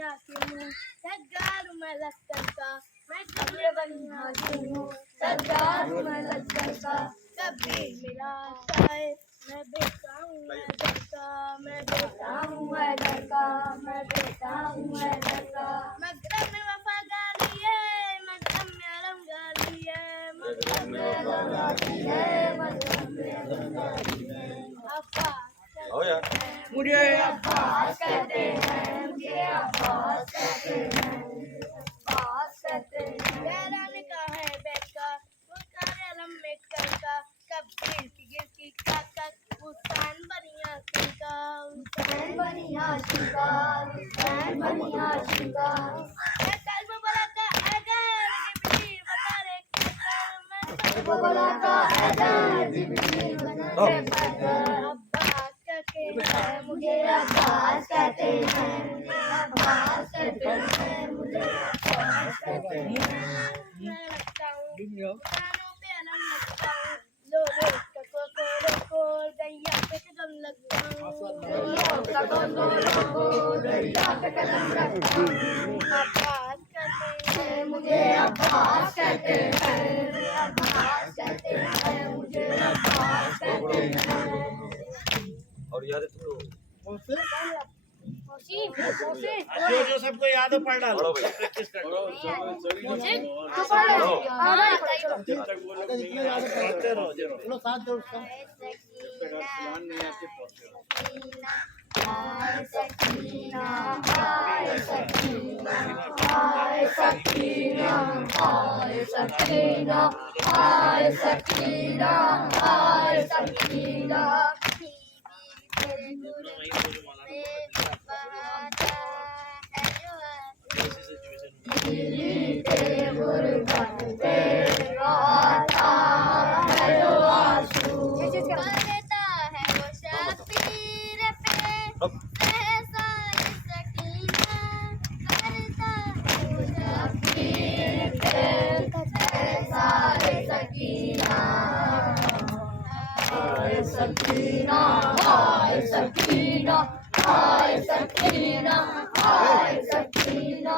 बनिया क्यों हूँ सरदार मैं लश्कर का मैं कब्र बनिया क्यों हूँ सरदार मैं लश्कर का कभी मेरा आए मैं बेटा हूँ मैं लड़का मैं बेटा हूँ मैं लड़का मैं बेटा हूँ मैं लड़का मगरब में वफादारी है मगरब में आलमगारी है मगरब में आलमगारी है मगरब में आलमगारी है मुझे अब्बास कहते हैं मुझे अब्बास कहते हैं अब्बास कहते हैं गहरा निकाह है बैठ का मुस्कान अलम में करका कब्र की काका हुसैन बनिया का हुसैन बनिया का हुसैन बनिया का मैं कल्ब बोला था अगर जिब्रील बता रे मैं कल्ब बोला था अगर जिब्रील बता रे अब्बास कहते हैं मुझे अब्बास कहते हैं अब्बास कहते हैं मुझे अब्बास कहते हैं मैं लगता हूँ कानों पे अलम लगता हूँ लो को दैया पे कदम लगता हूँ दैया पे कदम लगता हूँ अब्बास कहते हैं मुझे अब्बास कहते हैं अब्बास कहते हैं मुझे अब्बास कहते हैं और याद है तुम जो सबको याद हो पढ़ डालो पढ़ो भाई। प्रैक्टिस कर लो पढ़ते रहो चलो साथ दो उसका कुरान नहीं आते पढ़ते रहो हाय सकीना हाय सकीना हाय सकीना हाय सकीना हाय सकीना हाय सकीना तेरे गुरु में बहाता है जो तेरे गुरबत पे आता है जो आंसू करता है वो शबीर पे सहसा सकीना करता है वो शबीर पे सहसा सकीना हाय सकीना हाय सकीना हाय सकीना हाय सकीना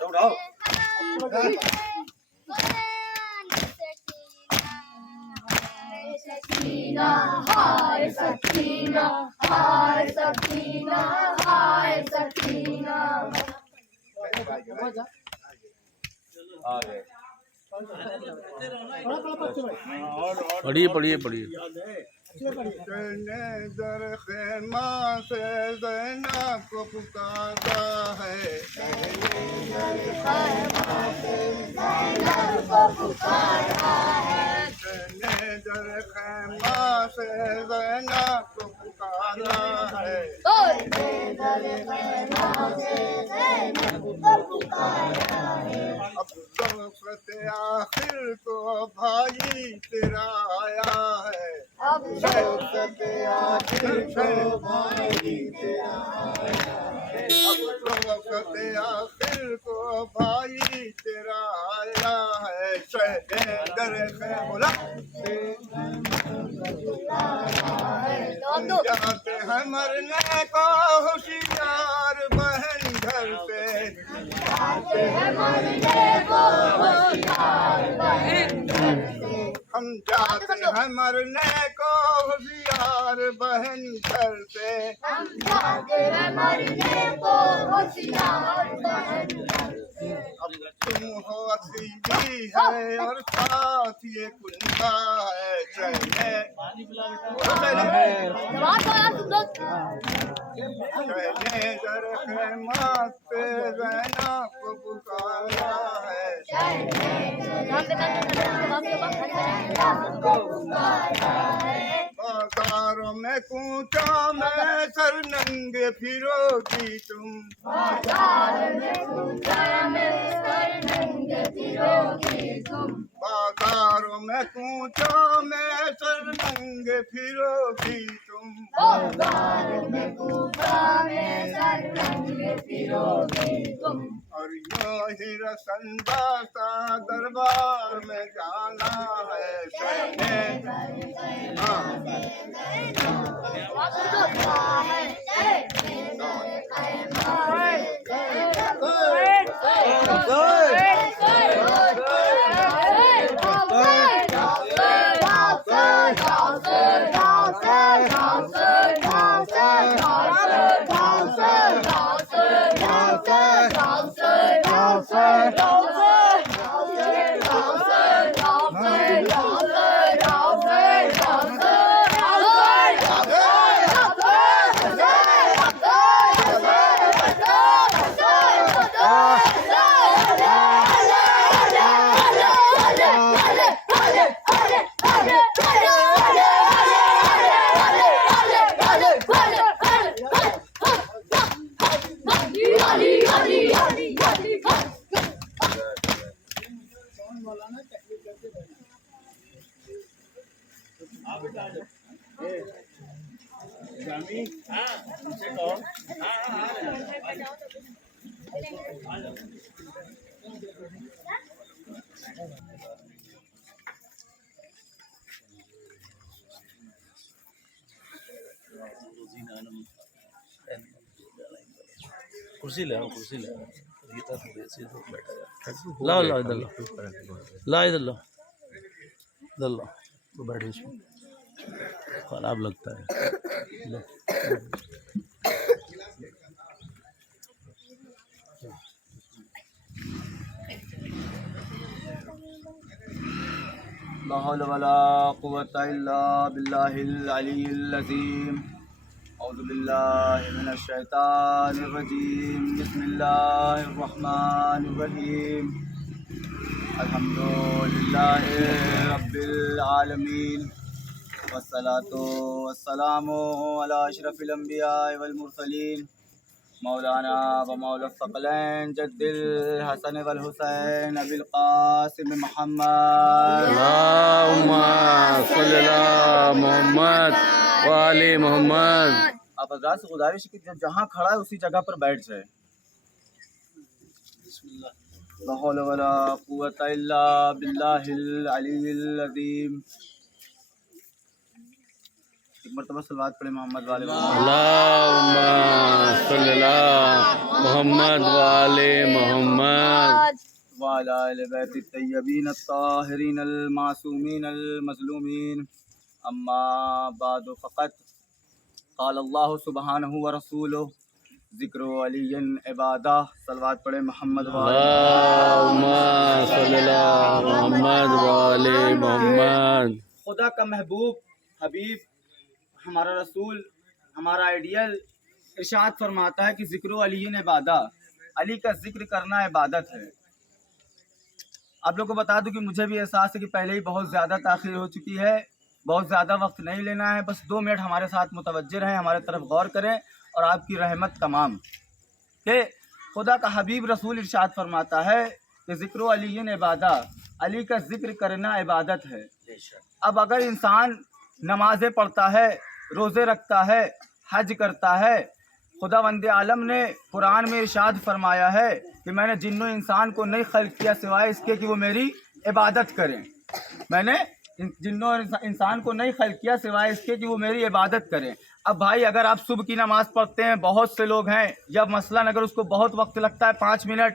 उठाओ सकीना हाय सकीना हाय सकीना हाय सकीना आ गए पढ़िए पढ़िए पढ़िए दर खैमा से ज़ैनब को पुकारा है दर खैमा से ज़ैनब को पुकारा है अब वक्त आखिर को भाई तेरा आया है अब वक्त आखिर को भाई तेरा आया है अब वक्त आखिर को भाई तेरा आया है शहदर बोला जाते हैं मरने को होशियार बहन घर से जाते हैं मरने को होशियार बहन घर से हम जाते हैं मरने को होशियार बहन घर से हम जाते हैं मरने को होशियार बहन घर से अब तुम हो असीबी है और साथ ये कुंदा है चले दर खैमात पे ज़ैनब को पुकारा है बाजारों में कूचा मैं सर नंगे फिरोगी तुम बाजार में कूचा मैं सर नंगे फिरोगी तुम बाजारों में कूचा मैं सर नंगे फिरोगी तुम बाजार में कूचा मैं सर नंगे फिरोगी اور یوں ہی رسن داستا دربار میں جانا ہے کرسی لے کرسی لے لا لا ادھر لا ادھر لا ادھر لا تو بیٹھ اس میں خراب لگتا ہے. لا حول ولا قوة إلا بالله العلي العظيم. أعوذ بالله من الشيطان الرجيم. بسم الله الرحمن الرحيم. الحمد لله رب العالمين والصلاة والسلام على أشرف الأنبياء والمرسلين مولانا ومولا الثقلين جد الحسن والحسين أبي القاسم محمد. اللهم صل على محمد وآل محمد. آپ حضرات سے گزارش ہے کہ جہاں کھڑا ہے اسی جگہ پر بیٹھ جائے. لا حول ولا قوة إلا بالله العلي العظيم. ایک مرتبہ صلوات پڑھے محمد والے اللهم صل على محمد وآل محمد وعلى آل بیت الطیبین الطاہرین المعصومین المظلومین. اما بعد فقط قال اللہ سبحانہ ورسولہ ذکر علی عبادہ. صلوات پڑھے محمد والے. اللهم صل على محمد وآل محمد. خدا کا محبوب حبیب ہمارا رسول ہمارا آئیڈیل ارشاد فرماتا ہے کہ ذکر علی عبادہ، علی کا ذکر کرنا عبادت ہے. آپ لوگوں کو بتا دوں کہ مجھے بھی احساس ہے کہ پہلے ہی بہت زیادہ تاخیر ہو چکی ہے. بہت زیادہ وقت نہیں لینا ہے، بس 2 منٹ ہمارے ساتھ متوجہ رہیں، ہمارے طرف غور کریں اور آپ کی رحمت تمام. کہ خدا کا حبیب رسول ارشاد فرماتا ہے کہ ذکر علی عبادہ، علی کا ذکر کرنا عبادت ہے. اب اگر انسان نمازیں پڑھتا ہے، روزے رکھتا ہے، حج کرتا ہے، خدا وند عالم نے قرآن میں ارشاد فرمایا ہے کہ میں نے جن و انسان کو نہیں خلق کیا سوائے اس کے کہ وہ میری عبادت کریں. میں نے جن و انسان کو نہیں خلق کیا سوائے اس کے کہ وہ میری عبادت کریں. اب بھائی اگر آپ صبح کی نماز پڑھتے ہیں، بہت سے لوگ ہیں یا مثلاً اگر اس کو بہت وقت لگتا ہے 5 منٹ،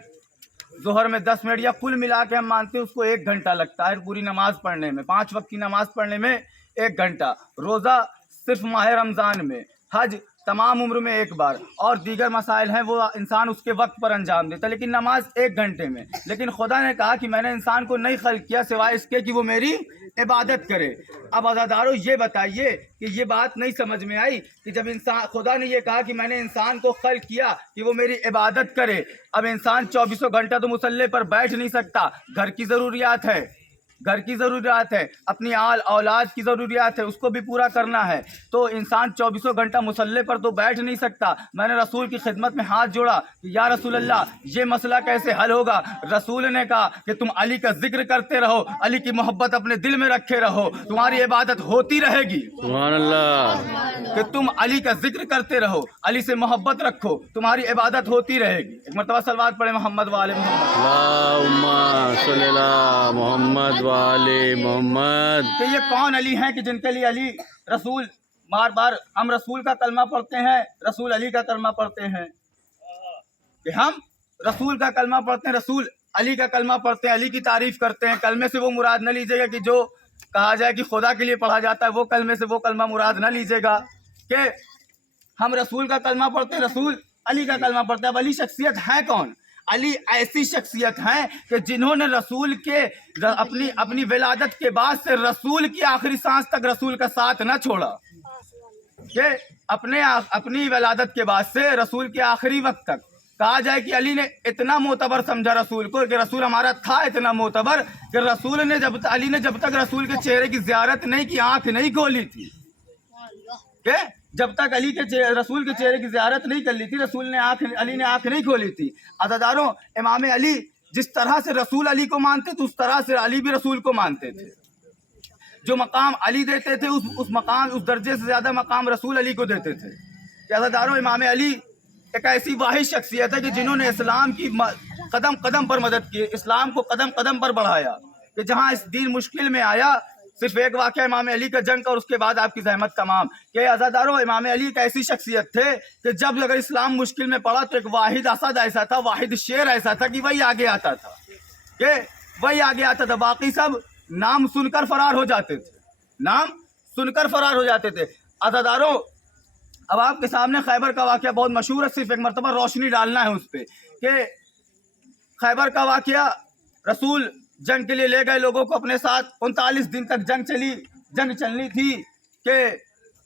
ظہر میں 10 منٹ، یا کل ملا کے ہم مانتے ہیں اس کو 1 گھنٹہ لگتا ہے پوری نماز پڑھنے میں، 5 وقت کی نماز پڑھنے میں 1 گھنٹہ، روزہ صرف ماہ رمضان میں، حج تمام عمر میں 1 بار، اور دیگر مسائل ہیں وہ انسان اس کے وقت پر انجام دیتا ہے، لیکن نماز 1 گھنٹے میں. لیکن خدا نے کہا کہ میں نے انسان کو نہیں خلق کیا سوائے اس کے کہ وہ میری عبادت کرے. اب عزادارو یہ بتائیے کہ یہ بات نہیں سمجھ میں آئی کہ جب انسان خدا نے یہ کہا کہ میں نے انسان کو خلق کیا کہ وہ میری عبادت کرے، اب انسان 24 گھنٹہ تو مصلی پر بیٹھ نہیں سکتا، گھر کی ضروریات ہے، گھر کی ضروریات ہے، اپنی آل اولاد کی ضروریات ہے، اس کو بھی پورا کرنا ہے، تو انسان 24 گھنٹہ مصلی پر تو بیٹھ نہیں سکتا۔ میں نے رسول کی خدمت میں ہاتھ جوڑا کہ یا رسول اللہ یہ مسئلہ کیسے حل ہوگا؟ رسول نے کہا کہ تم علی کا ذکر کرتے رہو، علی کی محبت اپنے دل میں رکھے رہو، تمہاری عبادت ہوتی رہے گی۔ سبحان اللہ، کہ تم علی کا ذکر کرتے رہو، علی سے محبت رکھو، تمہاری عبادت ہوتی رہے گی۔ ایک مرتبہ صلوات پڑھے محمد وآل محمد۔ اللہم صلی اللہ محمد وآل محمد۔ کہ یہ کون علی ہیں کہ جن کے لیے علی رسول بار بار ہم رسول کا کلمہ پڑھتے ہیں، رسول علی کا کلمہ پڑھتے ہیں، کہ ہم رسول کا کلمہ پڑھتے ہیں، رسول علی کا کلمہ پڑھتے ہیں، علی کی تعریف کرتے ہیں۔ کلمے سے وہ مراد نہ لیجیے گا کہ جو کہا جائے کہ خدا کے لیے پڑھا جاتا ہے، وہ کلمے سے وہ کلمہ مراد نہ لیجیے گا کہ ہم رسول کا کلمہ پڑھتے ہیں، رسول علی کا کلمہ پڑھتے ہیں۔ اب علی شخصیت ہے کون؟ علی ایسی شخصیت ہیں کہ جنہوں نے رسول کے اپنی ولادت کے بعد سے رسول کی آخری سانس تک رسول کا ساتھ نہ چھوڑا، کہ اپنی ولادت کے بعد سے رسول کے آخری وقت تک کہا جائے کہ علی نے اتنا معتبر سمجھا رسول کو کہ رسول ہمارا تھا اتنا معتبر کہ رسول نے علی نے جب تک رسول کے چہرے کی زیارت نہیں کی، آنکھ نہیں کھولی تھی، کہ جب تک رسول کے چہرے کی زیارت نہیں کر لی تھی، علی نے آنکھ نہیں کھولی تھی۔ عزاداروں، امام علی جس طرح سے رسول علی کو مانتے تھے اس طرح سے علی بھی رسول کو مانتے تھے۔ جو مقام علی دیتے تھے اس درجے سے زیادہ مقام رسول علی کو دیتے تھے۔ کہ عزاداروں، امام علی ایک ایسی واحد شخصیت ہے کہ جنہوں نے اسلام کی قدم قدم پر مدد کی، اسلام کو قدم قدم پر بڑھایا، کہ جہاں اس دین مشکل میں آیا صرف ایک واقعہ امام علی کا جنگ کا اور اس کے بعد آپ کی زحمت تمام۔ کہ عزاداروں، امام علی ایک ایسی شخصیت تھے کہ جب اگر اسلام مشکل میں پڑا تو ایک واحد اسد ایسا تھا، واحد شیر ایسا تھا کہ وہی آگے آتا تھا، باقی سب نام سن کر فرار ہو جاتے تھے، عزاداروں، اب آپ کے سامنے خیبر کا واقعہ بہت مشہور ہے، صرف ایک مرتبہ روشنی ڈالنا ہے اس پہ کہ خیبر کا واقعہ، رسول جنگ کے لیے لے گئے لوگوں کو اپنے ساتھ، 39 دن تک جنگ چلنی تھی، کہ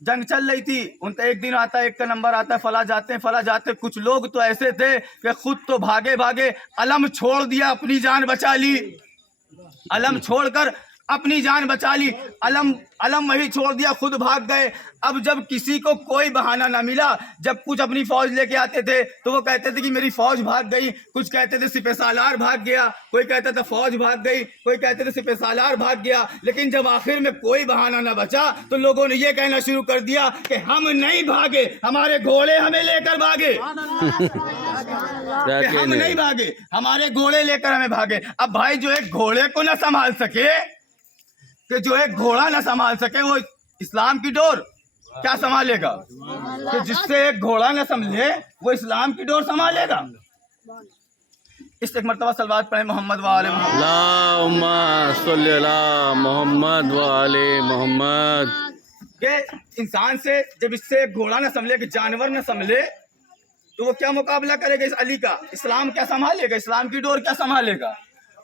جنگ چل رہی تھی، ان کا ایک دن آتا ہے، ایک کا نمبر آتا ہے، فلاں جاتے، کچھ لوگ تو ایسے تھے کہ خود تو بھاگے علم چھوڑ دیا، اپنی جان بچا لی، علم چھوڑ کر اپنی جان بچا لی، علم وہی چھوڑ دیا، خود بھاگ گئے۔ اب جب کسی کو کوئی بہانہ نہ ملا، جب کچھ اپنی فوج لے کے آتے تھے تو وہ کہتے تھے کہ میری فوج بھاگ گئی، کچھ کہتے تھے سپہ سالار بھاگ گیا، کوئی کہتا تھا فوج بھاگ گئی، کوئی کہتے تھے سپہ سالار بھاگ گیا، لیکن جب آخر میں کوئی بہانہ نہ بچا تو لوگوں نے یہ کہنا شروع کر دیا کہ ہم نہیں بھاگے، ہمارے گھوڑے ہمیں لے کر بھاگے، کہ ہم نہیں بھاگے، ہمارے گھوڑے لے کر ہمیں بھاگے۔ اب بھائی، جو ایک گھوڑے کو نہ سنبھال سکے، کہ جو ایک گھوڑا نہ سنبھال سکے، وہ اسلام کی ڈور کیا سنبھالے گا؟ کہ جس سے ایک گھوڑا نہ سنبھلے وہ اسلام کی ڈور سنبھالے گا۔ اس ایک مرتبہ صلوات پڑھیں محمد وآل محمد۔ اللہم صلی اللہ محمد وآل محمد۔ کہ انسان سے جب اس سے ایک گھوڑا نہ سنبھلے، کہ جانور نہ سنبھلے، تو وہ کیا مقابلہ کرے گا اس علی کا؟ اسلام کیا سنبھالے گا؟ اسلام کی ڈور کیا سنبھالے گا؟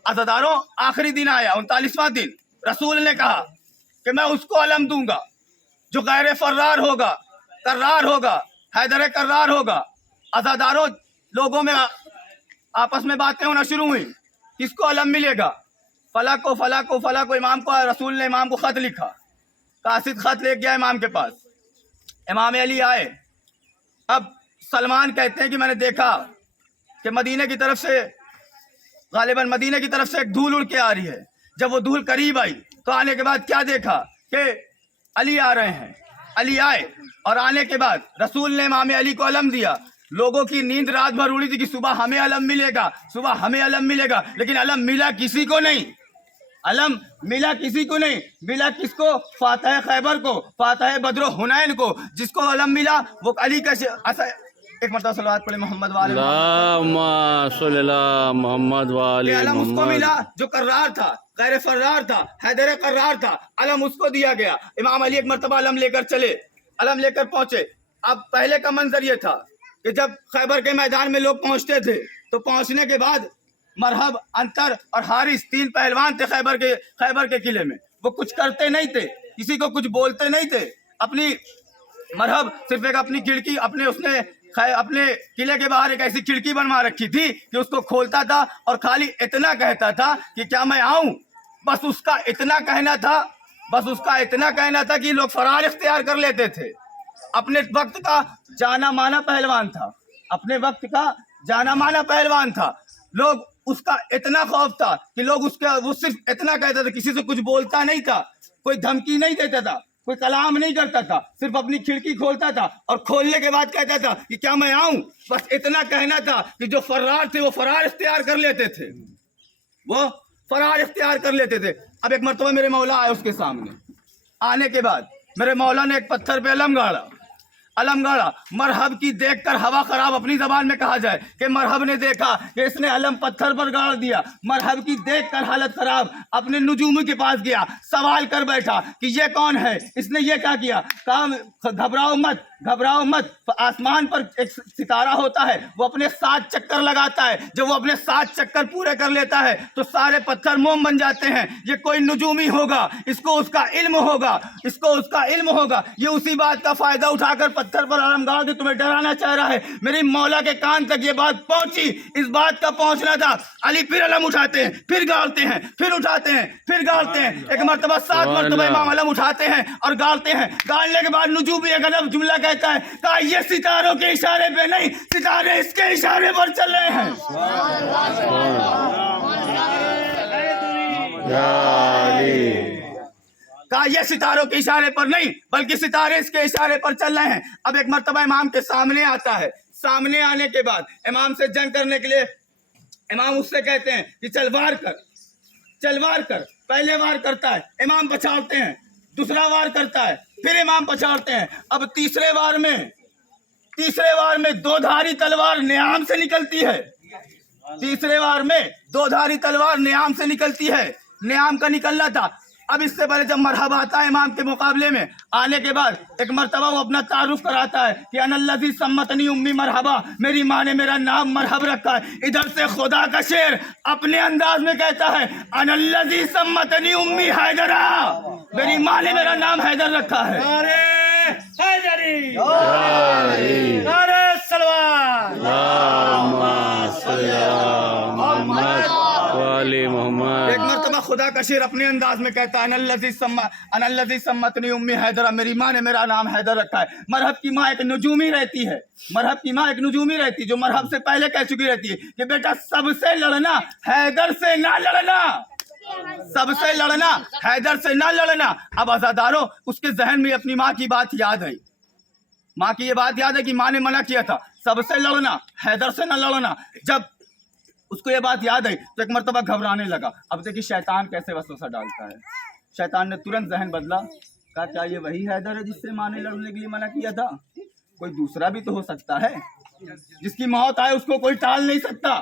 عزاداروں، آخری دن آیا، 39واں دن، رسول نے کہا کہ میں اس کو علم دوں گا جو غیر فرار ہوگا، کرار ہوگا، حیدر کرار ہوگا۔ عزاداروں، لوگوں میں آپس میں باتیں ہونا شروع ہوئی، کس کو علم ملے گا؟ فلاں کو امام کو، رسول نے امام کو خط لکھا، قاصد خط لے گیا امام کے پاس، امام علی آئے۔ اب سلمان کہتے ہیں کہ میں نے دیکھا کہ مدینہ کی طرف سے، غالباً مدینہ کی طرف سے ایک دھول اڑ کے آ رہی ہے۔ جب وہ دھول قریب آئی تو آنے کے بعد کیا دیکھا کہ علی آ رہے ہیں۔ علی آئے اور آنے کے بعد رسول نے امام علی کو علم دیا۔ لوگوں کی نیند رات بھر اڑی تھی کہ صبح ہمیں علم ملے گا، صبح ہمیں علم ملے گا، لیکن علم ملا کسی کو نہیں، علم ملا کسی کو نہیں، ملا کس کو؟ فاتح خیبر کو، فاتح بدر و حنین کو۔ جس کو علم ملا وہ علی کا ایک مرتبہ صلوات پڑھے محمد وآل محمد۔ اللہم صلی اللہ محمد وآل علم اس کو محمد۔ ملا جو کرار تھا، غیر فرار تھا، حیدر کرار تھا، علم اس کو دیا گیا۔ امام علی ایک مرتبہ علم لے کر چلے، علم لے کر پہنچے۔ اب پہلے کا منظر یہ تھا کہ جب خیبر کے میدان میں لوگ پہنچتے تھے تو پہنچنے کے بعد مرحب، انتر اور حارث 3 پہلوان تھے خیبر کے قلعے میں۔ وہ کچھ کرتے نہیں تھے، کسی کو کچھ بولتے نہیں تھے، اپنی مرحب صرف ایک اپنی کھڑکی اس نے اپنے قلعے کے باہر ایک ایسی کھڑکی بنوا رکھی تھی کہ اس کو کھولتا تھا اور خالی اتنا کہتا تھا کہ کیا میں آؤں؟ बस उसका इतना कहना था कि लोग फरार इख्तियार कर लेते थे। अपने वक्त का जाना माना पहलवान था। लोग उसका इतना खौफ था कि लोग वो सिर्फ इतना कहता था, किसी से कुछ बोलता नहीं था, कोई धमकी नहीं देता था, कोई कलाम नहीं करता था, सिर्फ अपनी खिड़की खोलता था और खोलने के बाद कहता था कि क्या मैं आऊं। बस इतना कहना था कि जो फरार थे वो फरार इख्तियार कर लेते थे। अब एक मरतबा मेरे मौला आए उसके सामने। आने के बाद मेरे मौला ने एक पत्थर पे अलम गाड़ा। मरहब की देखकर हवा खराब अपनी जबान में कहा जाए कि मरहब ने देखा कि इसने अलम पत्थर पर गाड़ दिया। मरहब की देखकर हालत खराब अपने नुजूमी के पास गया, सवाल कर बैठा कि ये कौन है, इसने ये क्या किया। कहा घबराओ मत। आसमान पर एक सितारा होता है, वो अपने 7 चक्कर लगाता है। जब वो अपने 7 चक्कर पूरे कर लेता है तो सारे पत्थर मोम बन जाते हैं। ये कोई नुजूमी होगा, इसको उसका इल्म होगा। ये उसी बात का फायदा उठाकर पत्थर पर आलम गाड़ के तुम्हें डराना चाह रहा है। मेरी मौला के कान तक ये बात पहुंची। इस बात का पहुंचना था। अली फिर अलम उठाते हैं, फिर गाड़ते हैं, फिर उठाते हैं, फिर गाड़ते हैं। एक मरतबा 7 मरतबा इमाम अलम उठाते हैं और गाड़ते हैं। गाड़ने के बाद नुजूमी एक अदब जुमला कहता है, कहा ये सितारों के इशारे पे नहीं, सितारे इसके इशारे पर चल रहे हैं। कहा ये सितारों के इशारे पर नहीं बल्कि सितारे इसके इशारे पर चल रहे हैं। अब एक मर्तबा इमाम के सामने आता है। सामने आने के बाद इमाम से जंग करने के लिए इमाम उससे कहते हैं कि चल वार कर। पहले वार करता है, इमाम पछाड़ते हैं। दूसरा वार करता है, फिर इमाम पछाड़ते हैं। अब तीसरे वार में 2 धारी तलवार नियाम से निकलती है। नियाम का निकलना था। अब इससे पहले जब मरहब आता है इमाम के मुकाबले में, आने के बाद एक मरतबा वो अपना तारुफ कराता है कि अनल्लज़ी सम्मतनी उम्मी मरहबा, मेरी माँ ने मेरा नाम मरहब रखा है। इधर से खुदा का शेर अपने अंदाज में कहता है, अनल्लज़ी सम्मतनी उम्मी हैदरा, मेरी माँ ने मेरा नाम हैदर रखा है। एक मरतबा खुदा का शेर अपने अंदाज में कहता है, अनल्लज़ी सम्मतनी उम्मी हैदरा, मेरी माँ ने मेरा नाम हैदर रखा है। मरहब की माँ एक नुजूमी रहती है, जो मरहब से पहले कह चुकी रहती है कि बेटा सबसे लड़ना हैदर से ना लड़ना। अब आज़ादारों, उसके जहन में अपनी माँ की बात याद है। माँ की ये बात याद है कि माँ ने मना किया था सबसे लड़ना, हैदर से ना लड़ना। जब उसको ये बात याद आई तो एक मरतबा घबराने लगा। अब देखिए शैतान कैसे वसवसा डालता है। शैतान ने तुरंत जहन बदला, कहा क्या ये वही हैदर है जिससे माँ ने लड़ने के लिए मना किया था? कोई दूसरा भी तो हो सकता है। जिसकी मौत आए उसको कोई टाल नहीं सकता,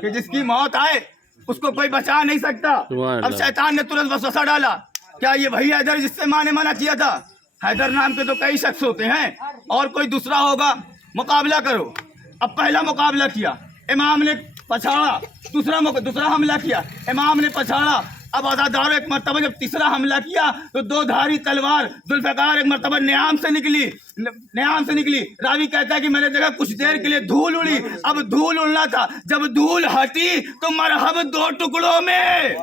कि जिसकी मौत आए उसको कोई बचा नहीं सकता। अब शैतान ने तुरंत वसवसा डाला, क्या ये वही हैदर जिससे माँ ने मना किया था? हैदर नाम के तो कई शख्स होते हैं, और कोई दूसरा होगा, मुकाबला करो। अब पहला मुकाबला किया, इमाम ने पछाड़ा। दूसरा हमला किया, इमाम ने पछाड़ा। अब आज़ादारों, एक मरतबा जब तीसरा हमला किया तो 2 धारी तलवार जुल्फ़िकार एक मरतबा नियाम से निकली। रावी कहता है कि मैंने देखा कुछ देर के लिए धूल उड़ी। अब धूल उड़ना था, जब धूल हटी तो मरहब 2 टुकड़ों में,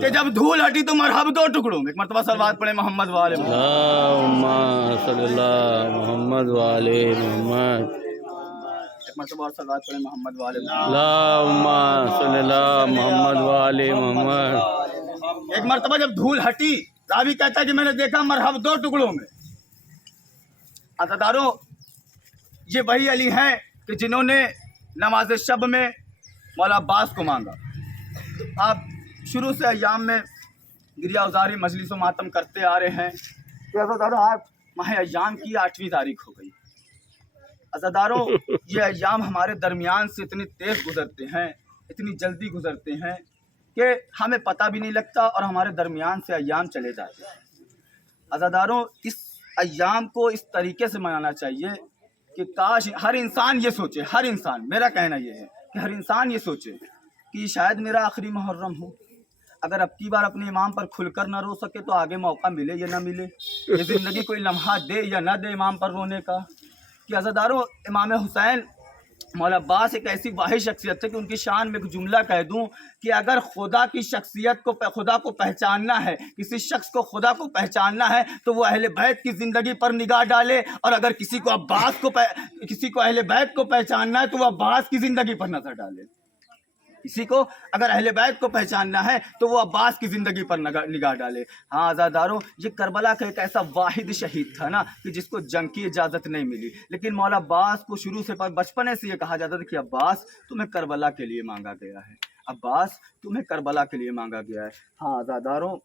कि जब धूल हटी तो मरहब 2 टुकड़ों में। एक मरतबा सलवात पढ़े मोहम्मद वाले एक मरतबा जब धूल हटी, रावी कहता है कि मैंने देखा मरहब 2 टुकड़ों में। अज़ादारों, ये वही अली हैं कि जिन्होंने नमाज शब में मौला अब्बास को मांगा। आप शुरू से अय्याम में गिरिया उजारी मजलिस व मातम करते आ रहे हैं कि अज़ादारों आज माह अय्याम की 8वीं तारीख हो गई। अज़ादारों, ये अय्याम हमारे दरमियान से इतनी तेज़ गुजरते हैं, इतनी जल्दी गुजरते हैं कि हमें पता भी नहीं लगता और हमारे दरमियान से अय्याम चले जाते हैं। अज़ादारों, इस अय्याम को इस तरीके से मनाना चाहिए कि काश हर इंसान ये सोचे, मेरा कहना ये है कि हर इंसान ये सोचे कि शायद मेरा आखिरी मुहर्रम हो। अगर अब की बार अपने इमाम पर खुलकर ना रो सके तो आगे मौका मिले या ना मिले, ये ज़िंदगी कोई लम्हा दे या ना दे इमाम पर रोने का। कि अज़ादारों, इमाम हुसैन मौला अब्बास एक ऐसी वाहिद शख्सियत है कि उनकी शान में एक जुमला कह दूं कि अगर खुदा की शख्सियत को, खुदा को पहचानना है, किसी शख्स को खुदा को पहचानना है तो वो अहले बैत की ज़िंदगी पर निगाह डाले, और अगर किसी को अहले बैत को पहचानना है तो वो अब्बास की ज़िंदगी पर नजर डाले। किसी को अगर अहले बैत को पहचानना है तो वो अब्बास की ज़िंदगी पर निगाह डाले। हाँ आज़ादारों, ये करबला का एक ऐसा वाहिद शहीद था ना कि जिसको जंग की इजाज़त नहीं मिली, लेकिन मौला अब्बास को शुरू से बचपने से ये कहा जाता था कि अब्बास तुम्हें करबला के लिए मांगा गया है, अब्बास तुम्हें करबला के लिए मांगा गया है। हाँ आज़ादारों,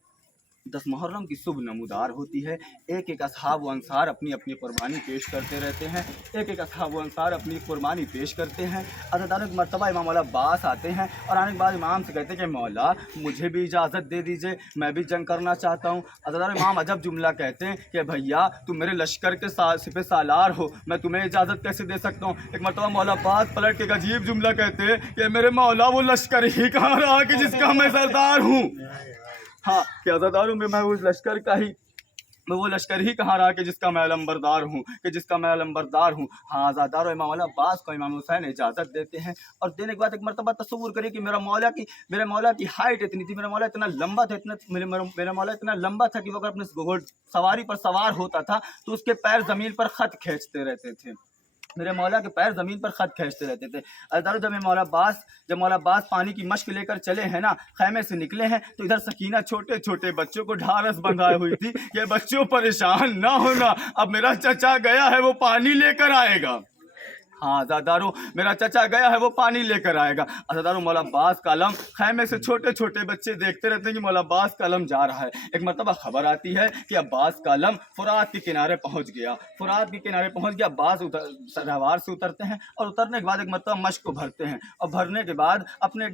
10 मुहर्रम की सुबह नमूदार होती है। एक एक असहाब व अंसार अपनी अपनी कुर्बानी पेश करते रहते हैं, एक एक असहाब व अंसार अपनी कुर्बानी पेश करते हैं। अज़ादारों, एक मरतबा इमाम मौला अब्बास आते हैं और आने के बाद इमाम से कहते हैं कि मौला मुझे भी इजाज़त दे दीजिए, मैं भी जंग करना चाहता हूँ। अज़ादारों, इमाम अजब जुमला कहते हैं कि भैया तुम मेरे लश्कर के सिपह सालार हो, मैं तुम्हें इजाज़त कैसे दे सकता हूँ। एक मरतबा मौला अब्बास पलट के एक अजीब जुमला कहते हैं कि मेरे मौला वो लश्कर ही कहाँ रहा कि जिसका मैं सरदार हूँ। हाँ कि अज़ादारों में मैं उस लश्कर का ही, मैं वो लश्कर ही कहाँ रहा कि जिसका मैं अलंबरदार हूँ, कि जिसका मैं अलंबरदार हूँ। हाँ आज़ादारों, इमाम मौला अब्बास को इमाम हुसैन इजाज़त देते हैं, और देने के बाद एक मरतबा तसव्वुर करिए कि मेरे मौला की हाइट इतनी थी, मेरा मौला इतना लंबा था, मेरा मौला इतना लंबा था कि वो अगर अपने सवारी पर सवार होता था तो उसके पैर ज़मीन पर ख़त खींचते रहते थे, मेरे मौला के पैर ज़मीन पर ख़त खींचते रहते थे। अज़ादारों, जब मौला अब्बास पानी की मश्क लेकर चले हैं ना, खैमे से निकले हैं, तो इधर सकीना छोटे छोटे बच्चों को ढारस बंधाए हुई थी कि बच्चों परेशान ना होना, अब मेरा चचा गया है वो पानी लेकर आएगा। हाँ अज़ादारों, मेरा चचा गया है वो पानी लेकर आएगा। अज़ादारों, मौला अब्बास का अलम, खैमे से छोटे छोटे बच्चे देखते रहते हैं कि मौला अब्बास का अलम जा रहा है। एक मरतबा खबर आती है कि अब्बास का अलम फुरात के किनारे पहुंच गया, फुरात के किनारे पहुंच गया। अब्बास सवार से उतरते हैं, और उतरने के बाद एक मरतबा मश्क को भरते हैं, और भरने के बाद अपने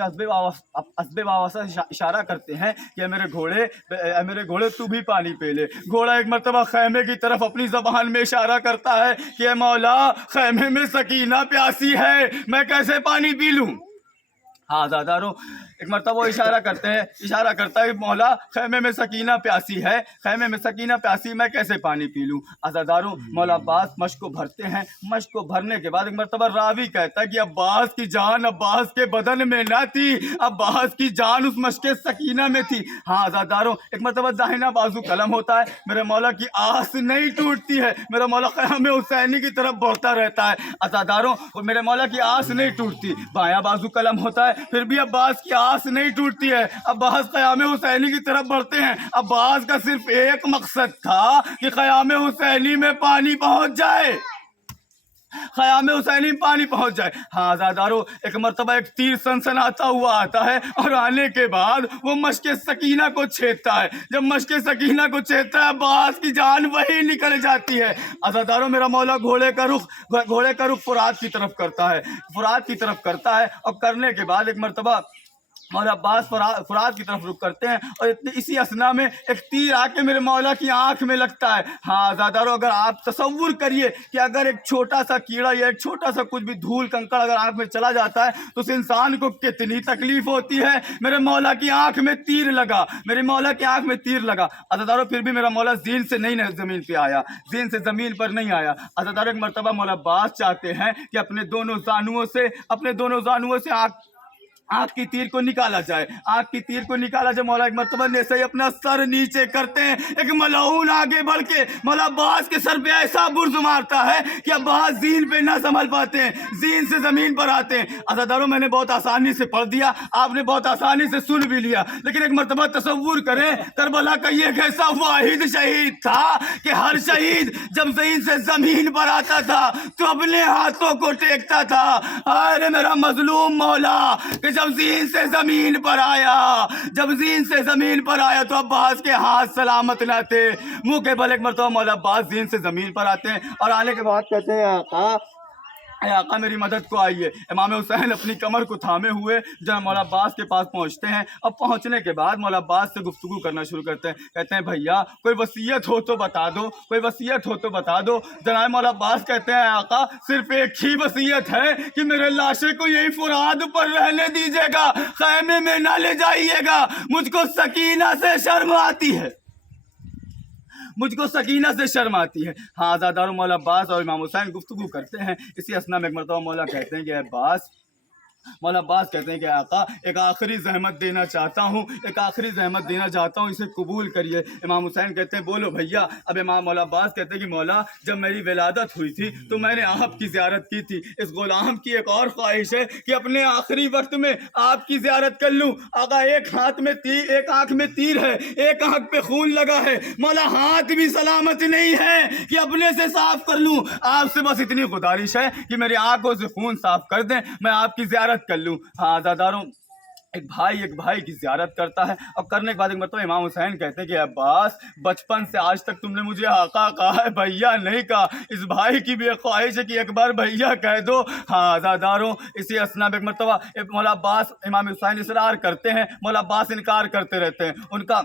हस्बे बाबा से इशारा करते हैं कि मेरे घोड़े तू भी पानी पी ले। घोड़ा एक मरतबा खैमे की तरफ अपनी ज़बान में इशारा करता है कि मौला खैमे में सकीना प्यासी है, मैं कैसे पानी पी लूं। हाँ अज़ादारों, एक मरतबा वो इशारा करता है कि मौला खैमे में सकीना प्यासी है, खैमे में सकीना प्यासी, मैं कैसे पानी पी लूँ। अज़ादारों, मौला अब्बास मश्क को भरते हैं, मश्क को भरने के बाद एक मरतबा रावी कहता है कि अब्बास की जान अब्बास के बदन में ना थी, अब्बास की जान उस मश्क सकीना में थी। हाँ अज़ादारों, एक मरतबा दाहिना बाजू कलम होता है, मेरे मौला की आस नहीं टूटती है, मेरा मौला क़याम हुसैनी की तरफ बढ़ता रहता है। अज़ादारों, मेरे मौला की आस नहीं टूटती, बायां बाजू कलम होता है, फिर भी अब्बास की आस नहीं टूटती है। अब्बास क़याम हुसैनी की तरफ बढ़ते हैं। अब्बास का सिर्फ एक मकसद था कि क़याम हुसैनी में पानी पहुंच जाए, क़याम हुसैनी में पानी पहुंच जाए। हाँ अज़ादारों, एक मरतबा एक तीर सनसनाता हुआ आता है, और आने के बाद वो मश्क सकीना को छेदता है। जब मश्क सकीना को छेदता है, अब्बास की जान वही निकल जाती है। अज़ादारों, मेरा मौला घोड़े का रुख फुरात की तरफ करता है, और करने के बाद एक मरतबा मौला अब्बास फुरात की तरफ रुख करते हैं, और इसी असना में एक तीर आके मेरे मौला की आंख में लगता है। हाँ अज़ादारों, अगर आप तसव्वुर करिए कि अगर एक छोटा सा कीड़ा या एक छोटा सा कुछ भी धूल कंकड़ अगर आंख में चला जाता है तो उस इंसान को कितनी तकलीफ होती है। मेरे मौला की आंख में तीर लगा, मेरे मौला की आंख में तीर लगा। अज़ादारों, फिर भी मेरा मौला ज़ीन से नहीं ज़मीन पे आया, ज़ीन से ज़मीन पर नहीं आया। अज़ादारों, एक मरतबा मौला अब्बास चाहते हैं कि अपने दोनों जानुओं से आँख की तीर को निकाला जाए, आँख की तीर को निकाला जाए। मौला एक मरतबा जैसे ही अपना सर नीचे करते हैं, एक मलऊन आगे बढ़ के मौला अब्बास के सर पे ऐसा बुर्ज मारता है कि अब्बास ज़ीन पे ना संभल पाते हैं, ज़ीन से ज़मीन पर आते हैं। अज़ादारों, मैंने बहुत आसानी से पढ़ दिया, आपने बहुत आसानी से सुन भी लिया, लेकिन एक मरतबा तसव्वुर करें, करबला का ये एक ऐसा वाहिद शहीद था कि हर शहीद जब ज़ीन से ज़मीन पर आता था तो अपने हाथों को टेकता था। अरे मेरा मजलूम मौला, कि जब ज़ीन से ज़मीन पर आया तो अब्बास के हाथ सलामत न थे। मुँह के बल एक मरतबा मौला अब्बास ज़ीन से ज़मीन पर आते हैं, और आने के बाद कहते हैं आका मेरी मदद को आइए। इमाम हुसैन अपनी कमर को थामे हुए जब मौला अब्बास के पास पहुंचते हैं, और पहुंचने के बाद मौला अब्बास से गुफ्तगू करना शुरू करते हैं। कहते हैं भैया कोई वसीयत हो तो बता दो, जनाब मौला अब्बास कहते हैं आका सिर्फ एक ही वसीयत है कि मेरे लाशे को यही फुरात पर रहने दीजिएगा, खैमे में ना ले जाइएगा, मुझको सकीना से शर्म आती है। مجھ کو سکینہ سے شرم آتی ہے. ہاں آزاداروں، مولا عباس اور امام حسین گفتگو کرتے ہیں. اسی اثنا میں ایک مرتبہ مولا کہتے ہیں کہ عباس، مولا عباس کہتے ہیں کہ آقا ایک آخری زحمت دینا چاہتا ہوں، ایک آخری زحمت دینا چاہتا ہوں، اسے قبول کریے. امام حسین کہتے ہیں بولو بھیا. اب امام مولا عباس کہتے ہیں کہ مولا جب میری ولادت ہوئی تھی تو میں نے آپ کی زیارت کی تھی. اس غلام کی ایک اور خواہش ہے کہ اپنے آخری وقت میں آپ کی زیارت کر لوں. آقا ایک ہاتھ میں تیر، ایک آنکھ میں تیر ہے، ایک آنکھ پہ خون لگا ہے، مولا ہاتھ بھی سلامت نہیں ہے کہ اپنے سے صاف کر لوں. آپ سے بس اتنی گزارش ہے کہ میری آنکھوں سے خون صاف کر دیں، میں آپ کی زیارت کر لوں. ہاں آزاداروں، ایک بھائی کی زیارت کرتا ہے، اور کرنے کے بعد ایک مرتبہ امام حسین کہتے ہیں کہ عباس بچپن سے آج تک تم نے مجھے آقا کہا ہے، بھیا نہیں کہا. اس بھائی کی بھی ایک خواہش ہے کہ ایک بار بھیا کہہ دو. ہاں آزاداروں، اسی اثنا میں ایک مرتبہ مولا عباس امام حسین اصرار کرتے ہیں، مولا عباس انکار کرتے رہتے ہیں. ان کا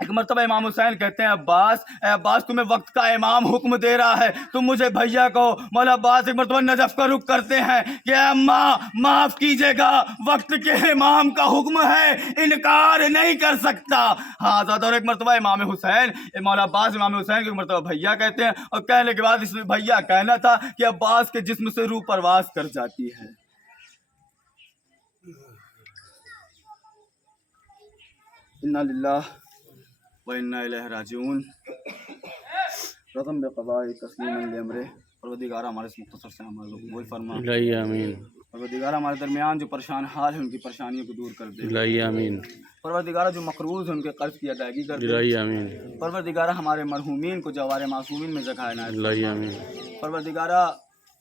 ایک مرتبہ امام حسین کہتے ہیں عباس، اے عباس تمہیں وقت کا امام حکم دے رہا ہے، تم مجھے بھیا کہو. مولا عباس ایک مرتبہ نجف کا رخ کرتے ہیں کہ اے اماں معاف کیجیے گا، وقت کے امام کا حکم ہے، انکار نہیں کر سکتا. ہاں زیادہ. اور ایک مرتبہ امام حسین، مولا عباس امام حسین کو ایک مرتبہ بھیا کہتے ہیں، اور کہنے کے بعد اس میں بھیا کہنا تھا کہ عباس کے جسم سے روح پرواز کر جاتی ہے. انا للہ وَإِنَّا إِلَيْهِ راجعون. رقم بقضاء تسلیما لامرہ. پروردگار ہمارے اس مختصر سے ہمارے لوگ قبول فرما. الہی آمین. پروردگار ہمارے درمیان جو پریشان حال ہیں ان کی پریشانیوں کو دور کر دے. الہی آمین. پروردگار جو مقروض ہیں ان کے قرض کی ادائیگی کر دے. الہی آمین. پروردگار ہمارے مرحومین کو جوار معصومین میں جگہ عنایت. الہی آمین. پروردگار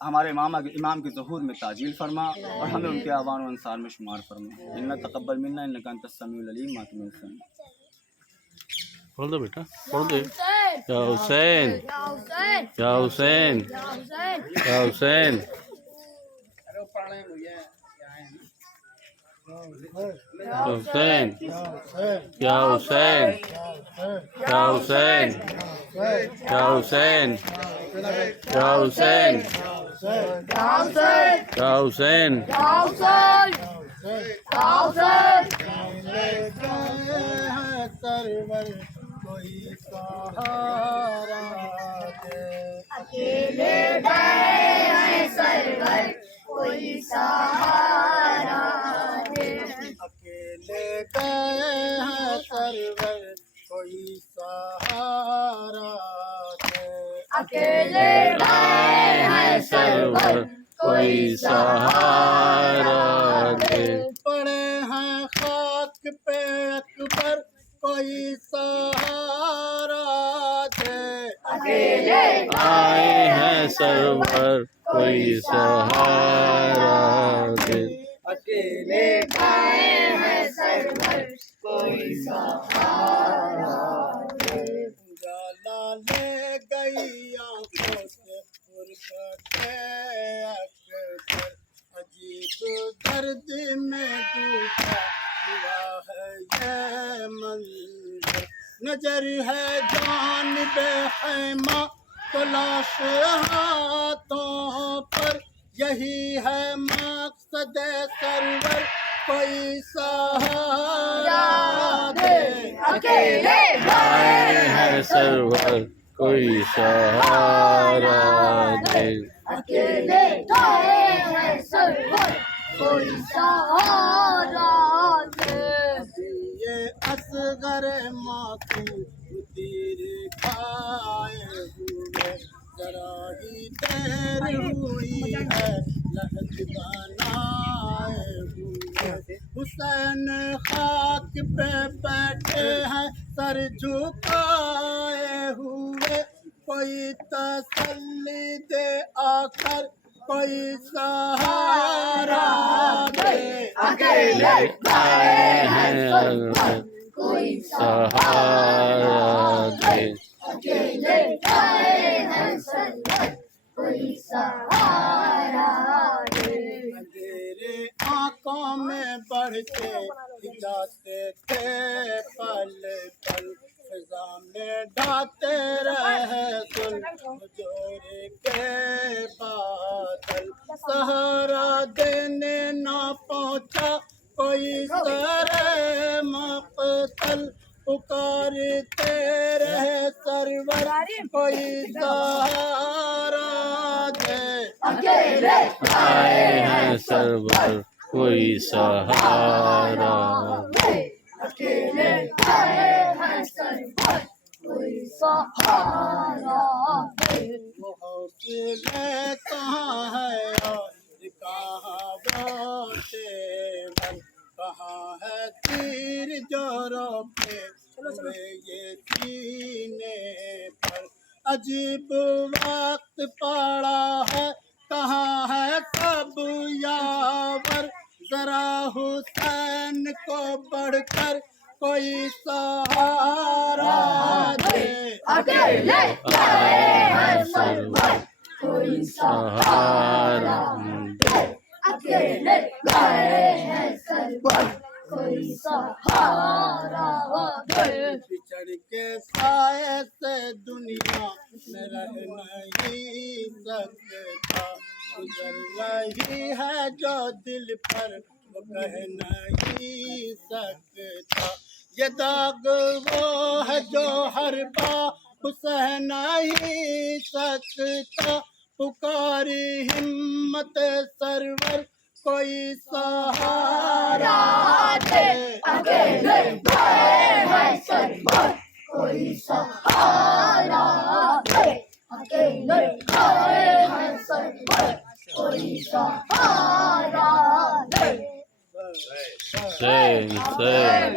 ہمارے امام کے ظہور میں تعجیل فرما، اور ہمیں ان کے اعوان و انصار میں شمار فرما. انک تقبل منا انک انت السمیع العلیم. ماتم حسین. پڑھ دو بیٹا، پڑھ دو. یا حسین، یا حسین، یا حسین. یا حسین، یا حسین، یا حسین، یا حسین، یا حسین، یا حسین. کوئی سہارا دے، اکیلے گئے ہیں سرور کوئی سہارا دے. اکیلے گئے ہیں سرور کوئی سہارا دے. اکیلے گئے ہیں سرور کوئی سہارا دے. پڑے ہیں خاک پہ اکبر کوئی سہارا دے. اکیلے آئے ہیں سرور کوئی سہارا دے. اکیلے گئے ہیں سرور کوئی سہارا دے. جالا لے گئی آنکھوں سے فرقت اکبر. عجیب درد میں ڈوبا ہوا ہے یہ منظر. نظر ہے جانب خیمہ تو لاش ہاتھوں پر. یہی ہے مقصد سرور کوئی سہارا دے. اکیلے آئے ہیں سرور کوئی سہارا دے. اکیلے گئے ہیں سرور کوئی سہارا دے. یہ اصغر معصوم تیر کھائے ہوئے ذرا ہی دیر ہوئی ہے لحد بنائے ہوئے. حسین خاک پہ بیٹھے ہیں سر جھکائے ہوئے. کوئی تسلی دے آخر کوئی سہارا دے. اکیلے آئے ہیں سرور کوئی سہارا دے. اکیلے گئے ہیں سرور کوئی سہارا دے. اندھیرے آنکھوں میں بڑھ کے جاتے تھے پل پل. فضا میں ڈھاتے رہے جوڑے کے بادل. سہارا دینے نہ پہنچا کوئی سر مقتل. پکارتے رہے سرور अकेले आए हैं सरवर कोई सहारा अकेले आए हैं सरवर कोई सहारा वो हौसले कहाँ है और कहाँ बातें बन, कहाँ है तीर जोरों पे हुए ये सीने पर। अजीब वक्त पड़ा है, कहाँ है सब यावर, जरा हुसैन को बढ़कर कोई सहारा दे। अकेले आए हैं सरवर कोई सहारा अकेले आए हैं सरवर कोई सहारा बिछड़ के साए से दुनिया में रह नहीं सकता, गुजर रही है जो दिल पर वो कह नहीं सकता। ये दाग वो है जो हर बाप सह नहीं सकता, पुकारी हिम्मत सरवर कोई सहारा दे। अकेले आए हैं सरवर कोई सहारा अकेले आए हैं सरवर कोई सहारा Sing, sing.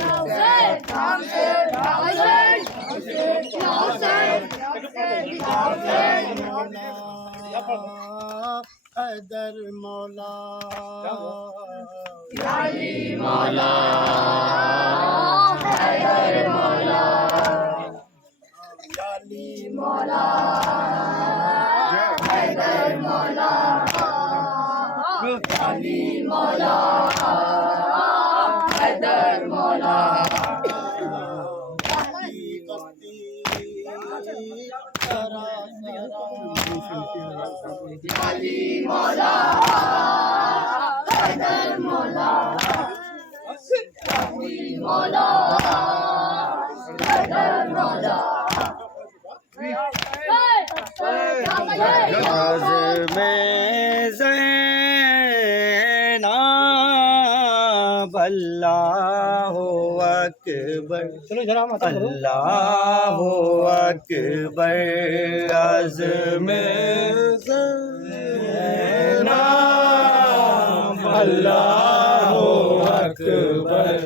हैदर मौला मौला हैदर मौला याली मौला हैदर मौला याली मौला हैदर मौला याली मौला हैदर मौला याली मौला हैदर मौला ज़ैनब अल्लाहु अकबर अल्लाहु अकबर आज़मे ज़ैनब अल्लाहु अकबर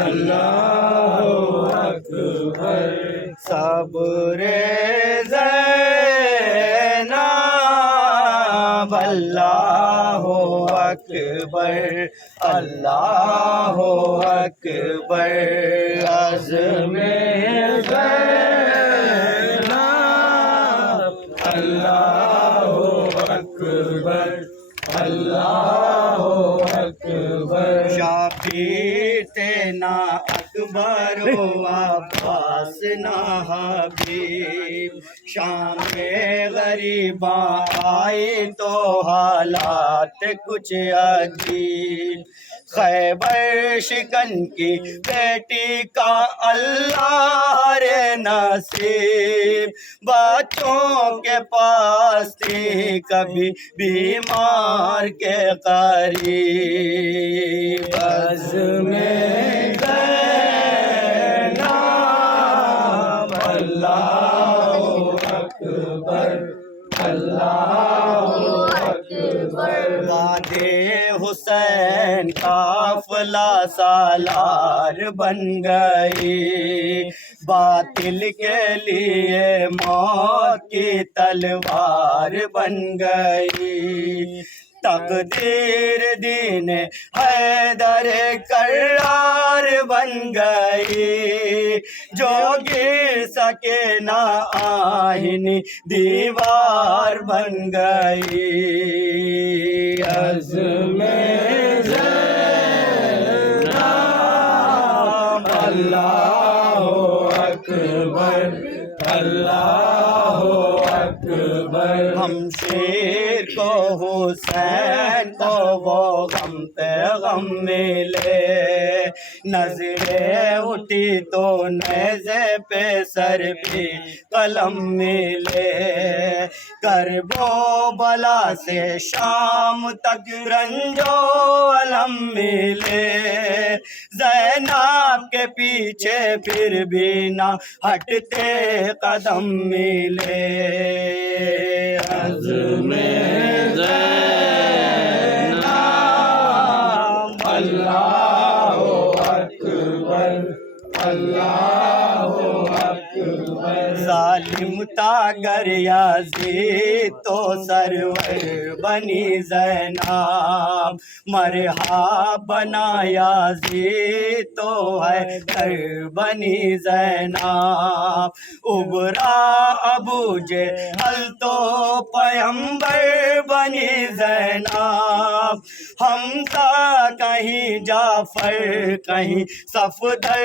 अल्लाहु अकबर सबरे ज़ैनब अल्लाहु अकबर अल्लाहु अकबर आज़मे ज़ैनब अल्लाहु अकबर अल्लाहु अकबर शाफी तेना अकबर अब्बास ना हबीब शाम गरीबा आई तो हालात कुछ अजीब खैबर शिकन की बेटी का अल्लाह रे नसीब बच्चों के पास थी कभी बीमार के करीब अज़्मे ज़ैनब अल्लाहु अकबर अल्लाहु अकबर वादे हुसैन काफिला सालार बन गई बातिल के लिए मौत की तलवार बन गई तकदीर दीन हैदर करार बन गई जो गिर सके ना आहिनी दीवार बन गई अज़्मे ज़ैनब अल्लाहु अकबर अल्लाहु अकबर हम शेर को हुसैन को वो गम पे गम मिले नजरें उठी तो नेज़े पे सर भी قلم ملے، کرب و بلا سے شام تک رنج و علم ملے، زینب کے پیچھے پھر بھی نہ ہٹتے قدم ملے، عزم زینب اللہ اکبر، اللہ اکبر، ظالم تھا گر یزید تو سرور بنی زینب، مرحا بنا یزید تو ہے در بنی زینب، ابرا ابو جہل تو پیمبر بنی زینب، حمزہ کہیں جعفر کہیں صفدر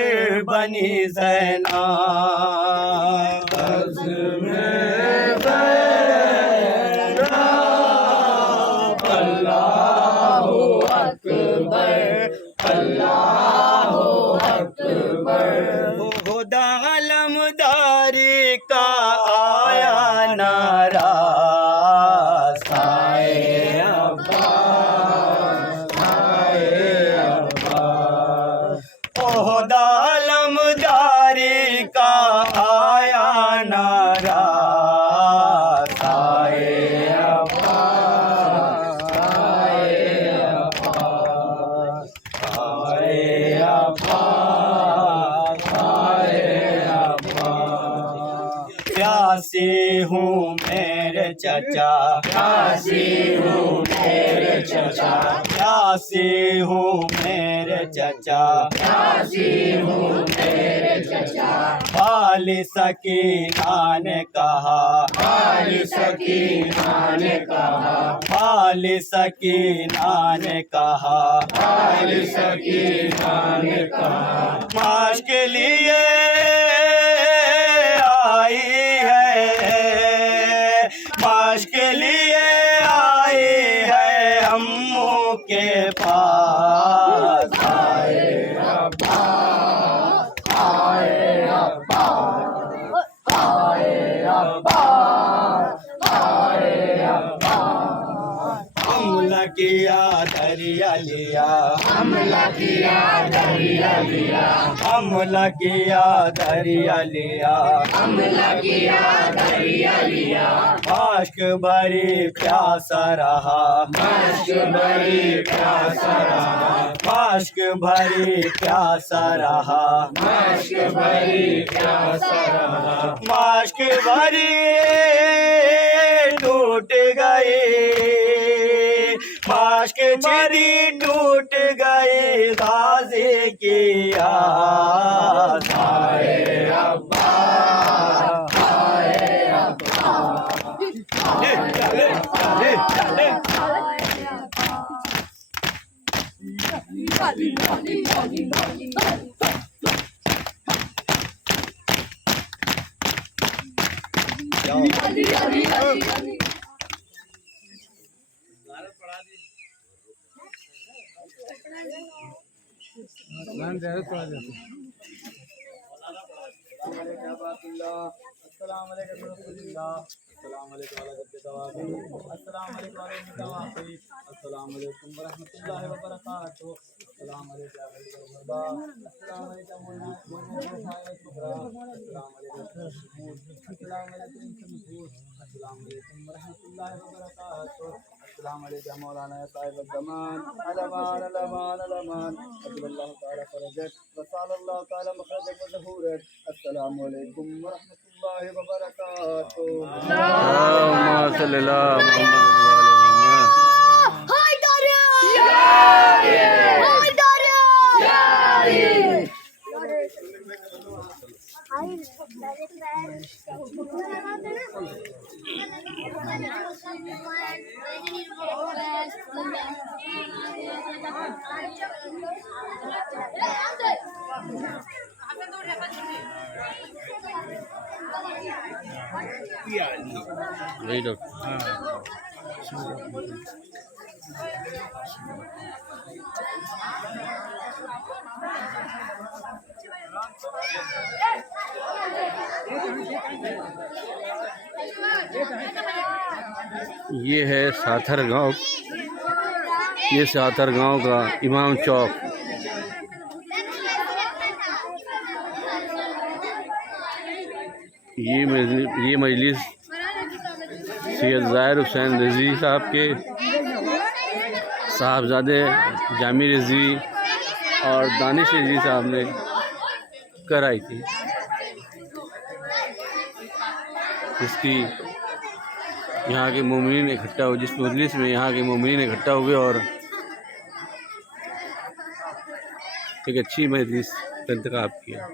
بنی زینب، عزم زینب اللہ اکبر، اللہ اکبر، خدا علمداری کا آیا نعرہ، سائے عباس، سائے عباس، خدا علمداری کا آیا نعرہ، سائے عباس، سائے عباس، سائے عباس، سائے عباس، پیاسی ہوں میرے چچا، پیاسی ہوں میرے چچا، پیاسی ہوں میرے چچا، پیاسی ہوں میرے چچا، والی سکینہ نے کہا، والی سکینہ نے کہا، والی سکینہ نے کہا، والی سکینہ نے کہا، معاش کے لیے آئی ہے، معاش کے لیے آئی ہے امو کے پاس، آئے عباس، آئے عباس، آئے عباس، آئے عباس، حملہ کیا دریا لیا، حملہ کیا دریا لیا، حملہ کیا دریا لیا، حملہ کیا دریا لیا، مشک بھری پیاسا رہا، مشک بھری پیاسا رہا، مشک بھری پیاسا رہا، مشک بھری پیاسا رہا، مشک بھری ٹوٹ گئی، مشک بھری ٹوٹ گئی غازی کی آس، آئے عباس، آئے عباس، السلام علیکم رسول اللہ، السلام علیکم السلام علیکم السلام علیکم ورحمۃ اللہ وبرکاتہ، السلام علیکم السلام علیکم السلام علیکم ورحمۃ اللہ وبرکاتہ، السلام علیکم مولانا صاحب الزمان، الامان الامان الامان، عجل اللہ تعالی فرجک وصال اللہ تعالی مخرجک وظہورک، السلام علیکم ورحمۃ اللہ وبرکاتہ، اللهم صل على محمد وعلى محمد. Wait up. یہ ہے ساتھر گاؤں، یہ ساتھر گاؤں کا امام چوک۔ یہ مجلس سید ظاہر حسین رضوی صاحب کے صاحبزادے جامی رضوی اور دانش رضوی صاحب نے کرائی تھی، جس کی یہاں کے مومنین اکٹھا ہوئے، جس مجلس میں یہاں کے مومنین اکٹھا ہوئے اور ایک اچھی مجلس کا انتخاب کیا۔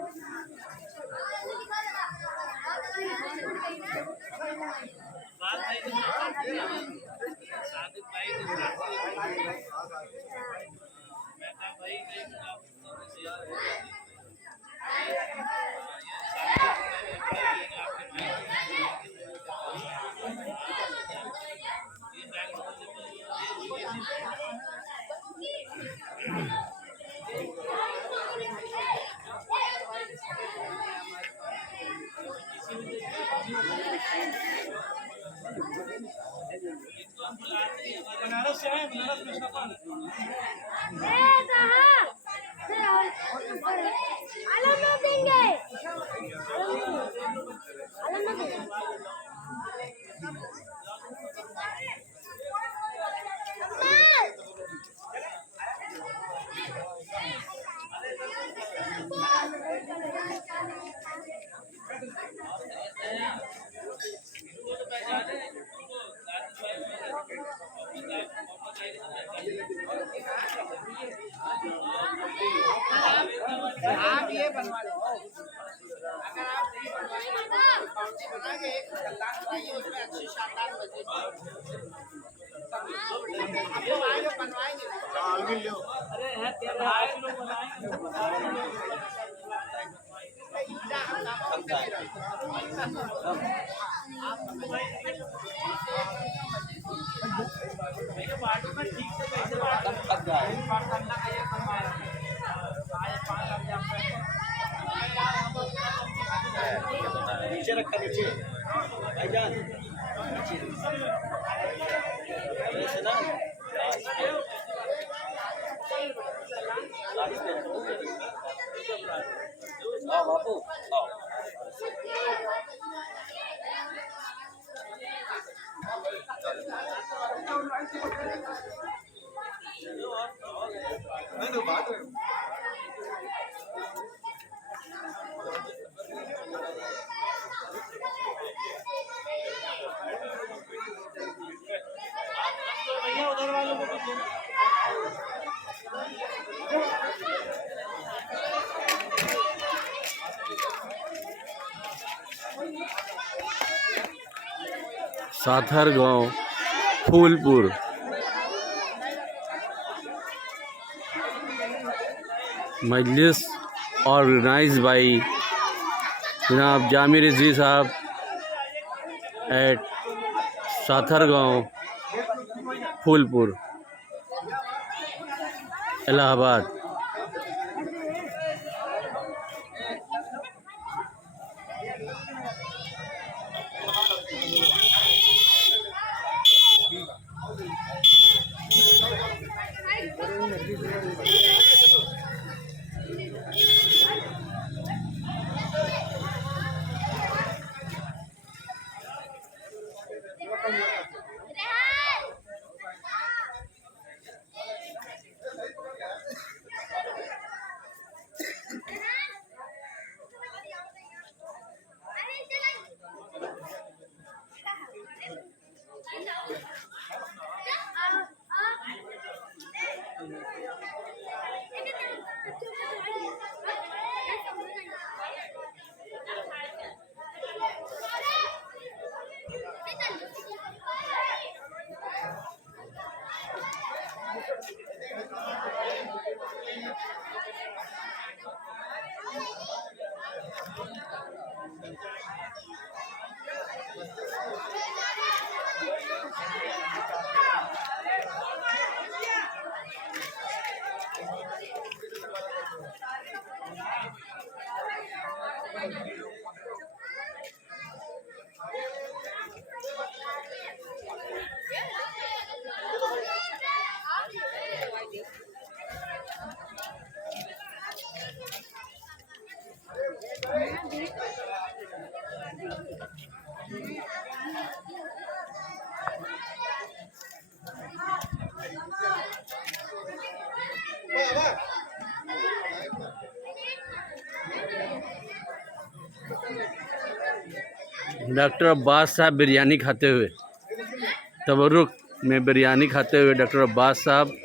ساتھر گاؤں پھول پور، مجلس آرگنائز بائی جناب جامی رضوی صاحب ایٹ ساتھر گاؤں پھول پور، الہ آباد۔ डॉक्टर अब्बास साहब बिरयानी खाते हुए, तबरुक में बिरयानी खाते हुए डॉक्टर अब्बास साहब।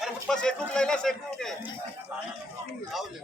अरे पप्पा सेकू लैला सेकू के आओ ले